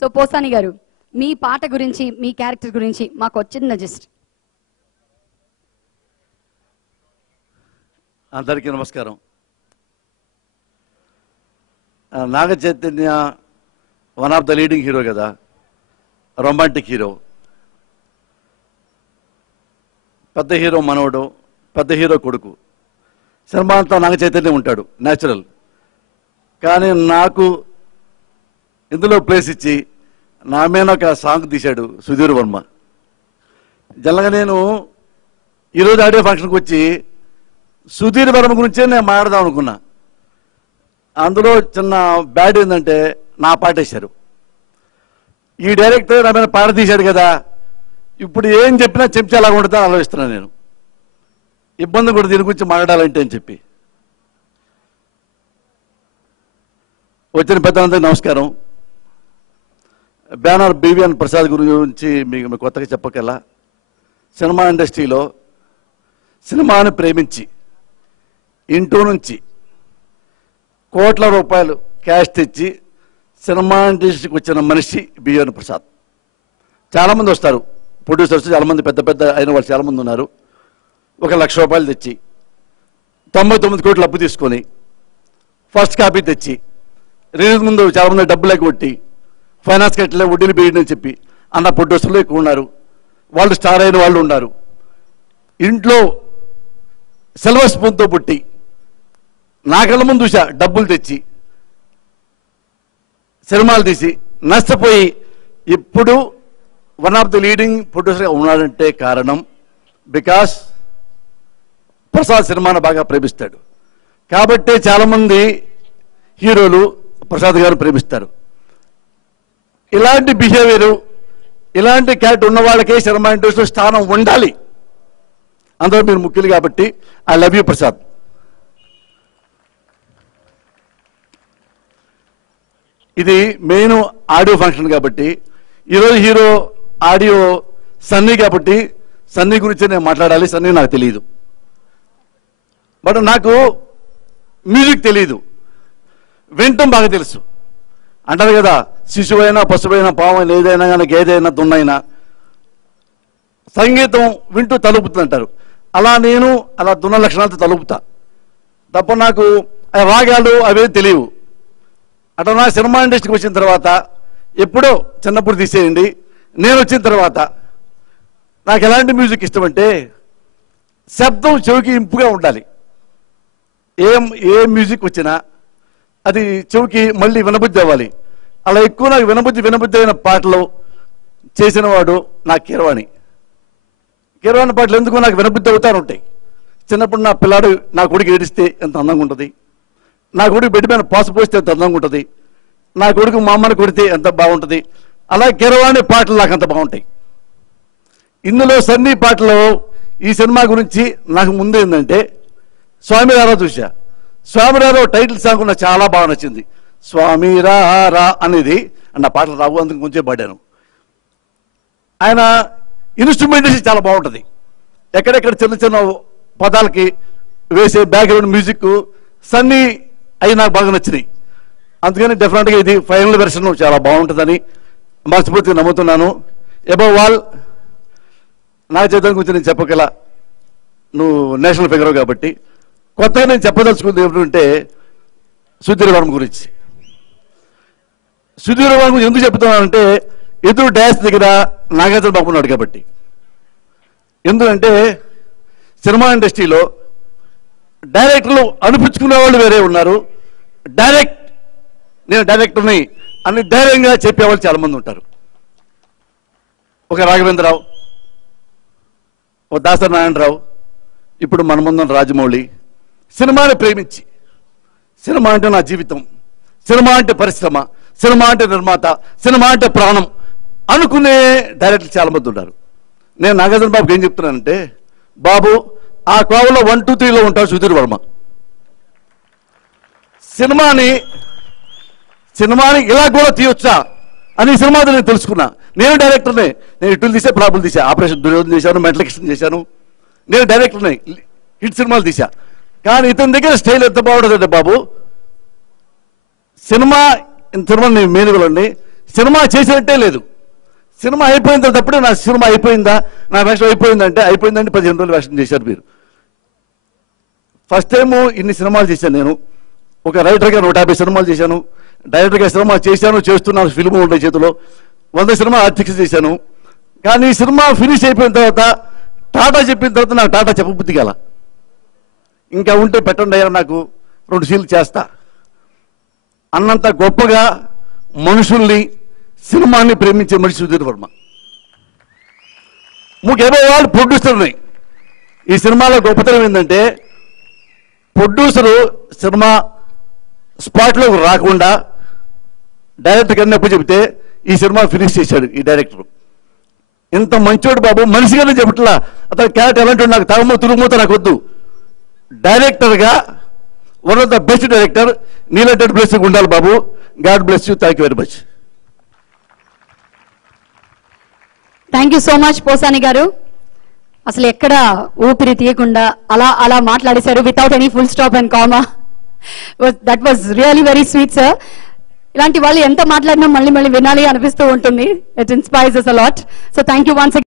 So Posani గారు, మీ పాట గురించి, మీ క్యారెక్టర్ గురించి మాకు వచ్చిన జస్ట్. అందరికీ నమస్కారం. Naga Chaitanya one of the leading hero కదా, రొమాంటిక్ హీరో. పెద్ద హీరో మనవడు, పెద్ద హీరో కొడుకు. సినిమా అంతా నాగ చైతన్యం ఉంటాడు, న్యాచురల్. కానీ నాకు ఇందులో ప్లేస్ ఇచ్చి నా మీద ఒక సాంగ్ తీశాడు సుధీర్ వర్మ. జనరల్గా నేను ఈరోజు ఆడియో ఫంక్షన్కి వచ్చి సుధీర్ వర్మ గురించే నేను మాట్లాడదాం అనుకున్నా. అందులో చిన్న బ్యాడ్ ఏంటంటే నా పాట వేశారు. ఈ డైరెక్టర్ నా మీద పాట తీశాడు కదా, ఇప్పుడు ఏం చెప్పినా చెంచాలాగా ఉంటుందని ఆలోచిస్తున్నాను నేను. ఇబ్బంది కూడా దీని గురించి మాట్లాడాలంటే అని చెప్పి. వచ్చిన పెద్దలందరికీ నమస్కారం. బ్యానర్ బివిఎన్ ప్రసాద్ గురించి మీకు కొత్తగా చెప్పకల్లా, సినిమా ఇండస్ట్రీలో సినిమాని ప్రేమించి ఇంటూ నుంచి కోట్ల రూపాయలు క్యాష్ తెచ్చి సినిమా ఇండస్ట్రీకి వచ్చిన మనిషి బివిఎన్ ప్రసాద్. చాలామంది వస్తారు ప్రొడ్యూసర్స్, చాలామంది పెద్ద పెద్ద అయిన వాళ్ళు చాలామంది ఉన్నారు. 1,00,000 రూపాయలు తెచ్చి 99 కోట్లు అప్పు తీసుకొని ఫస్ట్ కాపీ తెచ్చి రిలీజ్ ముందు చాలామంది డబ్బులు కొట్టి ఫైనాన్స్ కట్టలే వడ్డీలు వేయడం అని చెప్పి అన్న ప్రొడ్యూసర్లు ఎక్కువ ఉన్నారు. వాళ్ళు స్టార్ అయిన వాళ్ళు ఉన్నారు. ఇంట్లో సిల్వర్ స్పూన్తో పుట్టి నా కళ్ళ ముందు చూసా డబ్బులు తెచ్చి సినిమాలు తీసి నష్టపోయి ఇప్పుడు వన్ ఆఫ్ ది లీడింగ్ ప్రొడ్యూసర్గా ఉన్నాడంటే కారణం బికాస్ ప్రసాద్ సినిమాను బాగా ప్రేమిస్తాడు. కాబట్టే చాలామంది హీరోలు ప్రసాద్ గారు ప్రేమిస్తారు. ఇలాంటి బిహేవియరు, ఇలాంటి క్యారెక్టర్ ఉన్న వాళ్ళకే సినిమా ఇండస్ట్రీలో స్థానం ఉండాలి. అందులో మీరు ముఖ్యులు కాబట్టి ఐ లవ్ యూ ప్రసాద్. ఇది మెయిన్ ఆడియో ఫంక్షన్ కాబట్టి ఈరోజు హీరో ఆడియో సన్నీ కాబట్టి సన్నీ గురించి నేను మాట్లాడాలి. సన్నీ నాకు తెలియదు, బట్ నాకు మ్యూజిక్ తెలియదు, వినటం బాగా తెలుసు. అంటారు కదా, శిశువైనా పశువైనా పావైనా ఏదైనా కానీ గేదైనా దున్నైనా సంగీతం వింటూ తలుపుతుంది అంటారు. అలా నేను అలా దున్న లక్షణాలతో తలుపుతా తప్ప నాకు రాగాలు అవే తెలియవు. అట్లా నా సినిమా ఇండస్ట్రీకి వచ్చిన తర్వాత ఎప్పుడో చిన్నప్పుడు తీసేయండి. నేను వచ్చిన తర్వాత నాకు ఎలాంటి మ్యూజిక్ ఇష్టం అంటే శబ్దం చెవికి ఇంపుగా ఉండాలి. ఏ మ్యూజిక్ వచ్చినా అది చెవికి మళ్ళీ వినబుద్ధి అవ్వాలి. అలా ఎక్కువ నాకు వినబుద్ధి అయిన పాటలు చేసిన వాడు నా కీరవాణి. కీరవాణి పాటలు ఎందుకు నాకు వినబుద్ధి అవుతాను ఉంటాయి. చిన్నప్పుడు నా పిల్లాడు నా కొడుకు ఏడిస్తే ఎంత అందంగా ఉంటుంది, నా కొడుకు బెడ్ మీద పాసు పోస్తే ఎంత అందంగా ఉంటుంది, నా కొడుకు మా అమ్మని కొడితే ఎంత బాగుంటుంది. అలా కీరవాణి పాటలు నాకు అంత బాగుంటాయి. ఇందులో సన్నీ పాటలు ఈ సినిమా గురించి నాకు ముందు ఏంటంటే స్వామి రారా చూసా. స్వామి రారా టైటిల్ సాంగ్ నాకు చాలా బాగా నచ్చింది. స్వామి రా అనేది నా పాటలు రావు, అందుకు కొంచెం పాడాను. ఆయన ఇన్స్ట్రుమెంటేషన్ చాలా బాగుంటుంది. ఎక్కడెక్కడ చిన్న చిన్న పదాలకి వేసే బ్యాక్గ్రౌండ్ మ్యూజిక్ సన్నీ అవి నాకు బాగా నచ్చినాయి. అందుకని డెఫినెట్గా ఇది ఫైనల్ వెర్షన్ చాలా బాగుంటుందని మనస్ఫూర్తిగా నమ్ముతున్నాను. అబౌవ్ ఆల్ నా చైతన్యం గురించి నేను చెప్పగల, నువ్వు నేషనల్ ఫిగర్ కాబట్టి కొత్తగా నేను చెప్పదలుచుకుంది ఏమిటంటే సుధీర్ వర్మ గురించి. సుధీర్ వర్మ గురించి ఎందుకు చెప్తున్నానంటే ఎదురు డాష్ దగ్గర నాగార్జున బాబు ఉన్నాడు కాబట్టి. ఎందుకంటే సినిమా ఇండస్ట్రీలో డైరెక్టర్లు అనిపించుకునే వాళ్ళు వేరే ఉన్నారు, నేను డైరెక్టర్ని అని ధైర్యంగా చెప్పేవాళ్ళు చాలామంది ఉంటారు. ఒక రాఘవేంద్రరావు, ఓ దాసరి నారాయణరావు, ఇప్పుడు మన ముందున్న రాజమౌళి సినిమాని ప్రేమించి సినిమా అంటే నా జీవితం, సినిమా అంటే పరిశ్రమ, సినిమా అంటే నిర్మాత, సినిమా అంటే ప్రాణం అనుకునే డైరెక్టర్లు చాలామంది ఉన్నారు. నేను నాగార్జున బాబుకి ఏం చెప్తున్నానంటే, బాబు ఆ కోవలో 1, 2, 3లో ఉంటాడు సుధీర్ వర్మ. సినిమాని ఇలా కూడా తీయొచ్చా అని సినిమాతో నేను తెలుసుకున్నా. నేను డైరెక్టర్నే. నేను ఇటులు తీసా, ప్రాబులు తీసా, ఆపరేషన్ దుర్యోధన చేశాను, మెంటల్ కిషన్ చేశాను. నేను డైరెక్టర్నే, హిట్ సినిమాలు తీసా. కానీ ఇతని దగ్గర స్టైల్ ఎంత బాగుంటుందంటే బాబు, సినిమా నేను మెయిన్ వెళ్ళండి, సినిమా చేసినట్టే లేదు. సినిమా అయిపోయిన తర్వాత నా సినిమా అయిపోయిందా, నా వేషం అయిపోయిందంటే అయిపోయిందంటే 15 రోజులు వేషం చేశారు మీరు. ఫస్ట్ టైము ఇన్ని సినిమాలు చేశాను నేను. ఒక రైటర్గా 150 సినిమాలు చేశాను, డైరెక్టర్గా సినిమా చేశాను, చేస్తున్నాను. ఫిల్మ్ ఉండే చేతిలో 100 సినిమా ఆర్టిక్స్ చేశాను. కానీ ఈ సినిమా ఫినిష్ అయిపోయిన తర్వాత టాటా చెప్పిన తర్వాత నాకు టాటా చెప్పబుద్ధి గల, ఇంకా ఉంటే పెట్టండి అయ్యా, నాకు 2 సీన్లు చేస్తా అన్నంత గొప్పగా మనుషుల్ని, సినిమాని ప్రేమించే మనిషి సుధీర్ వర్మ. ముఖ్యమైన వాళ్ళు ప్రొడ్యూసర్ని. ఈ సినిమాలో గొప్పతనం ఏంటంటే ప్రొడ్యూసరు సినిమా స్పాట్లోకి రాకుండా డైరెక్టర్ అన్నప్పుడు చెబితే ఈ సినిమా ఫినిష్ చేశాడు ఈ డైరెక్టర్. ఇంత మంచోడు బాబు, మనిషిగానే చెప్పట్లా, అతను క్యారెక్టర్ ఎలాంటి నాకు తాగమో తురుగుమూత నాకు వద్దు. డైరెక్టర్గా one of the best director. నీలాంటి బ్లెస్సింగ్ ఉండాలి బాబు. God bless you. Thank you very much. Thank you so much Posani garu. అసలు ఎక్కడ ఊపిరి తీయకుండా అలా అలా మాట్లాడేశారు, without any full stop and comma. That was really very sweet sir. ఇలాంటి వాళ్ళు ఎంత మాట్లాడినా మళ్ళీ మళ్ళీ వినాలి అనిపిస్తూ ఉంటుంది. It inspires us a lot. So thank you once again.